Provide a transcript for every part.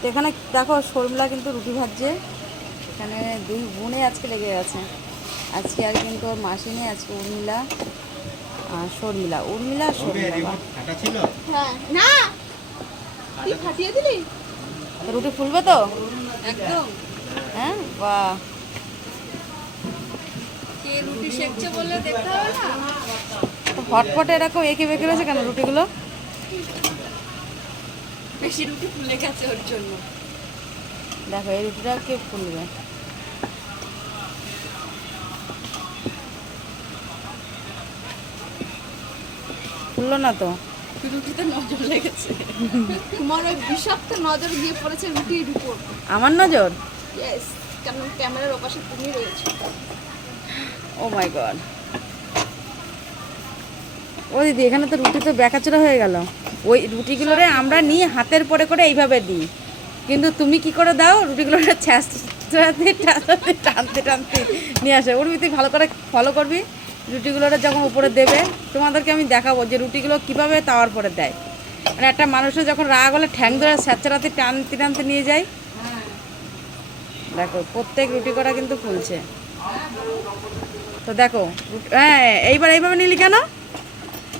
তো এখানে দেখো শর্মিলা কিন্তু রুটি ভাজছে। এখানে দুই বোনে আজকে লেগে গেছে। আজকে আর কিন্তু ওর মাসি নেই আজকে উর্মিলা আর শর্মিলা। উর্মিলা হ্যাঁ রুটি ফুলবে তো? একদম। হ্যাঁ? বাহ। কে রুটি সেকছে বললে দেখতে হবে না? তো হটপটে এরকম এঁকে বেঁকে রয়েছে কেন রুটিগুলো? বেশি রুটি ফুলে গেছে ওর জন্য। দেখো এই রুটিটা কে ফুলবে ফুললো না তো? রুটিতে নজর লেগেছে। তোমার ওই বিষাক্ত নজর গিয়ে পড়েছে রুটির উপর। আমার নজর? ইয়েস কারণ ক্যামেরার ওপাশে তুমি রয়েছে। ও মাই গড ও দিদি, এখানে তো রুটি তো বেকাচুরা হয়ে গেল। ওই রুটিগুলোরে আমরা নিয়ে হাতের পরে করে এইভাবে দিই। কিন্তু তুমি কি করে দাও রুটিগুলোরে ছ্যাঁচড়াতে টানতে টানতে টানতে নিয়ে আসে। ওর তুই ভালো করে ফলো করবি। রুটিগুলোরে যখন উপরে দেবে, তোমাদেরকে আমি দেখাবো যে রুটিগুলো কীভাবে তাওয়ার পরে দেয়। মানে একটা মানুষের যখন রাগ হলে ঠ্যাং ধরে স্যাঁচড়াতে টানতে টানতে নিয়ে যায়। দেখো, প্রত্যেক রুটি করা কিন্তু ফুলছে। তো দেখো হ্যাঁ এইবার এইভাবে নিলি কেন?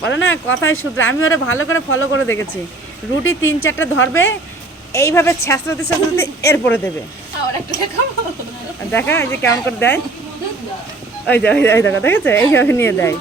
বলো না কথাই শুধু আমি ওরা ভালো করে ফলো করে দেখেছি। রুটি তিন চারটে ধরবে এইভাবে ছ্যাঁচড়াতে ছ্যাঁচড়াতে এরপরে দেবে। দেখা এই যে কেমন করে দেয়। ওই যে, ওই দেখো দেখেছ? এইভাবে নিয়ে দেয়।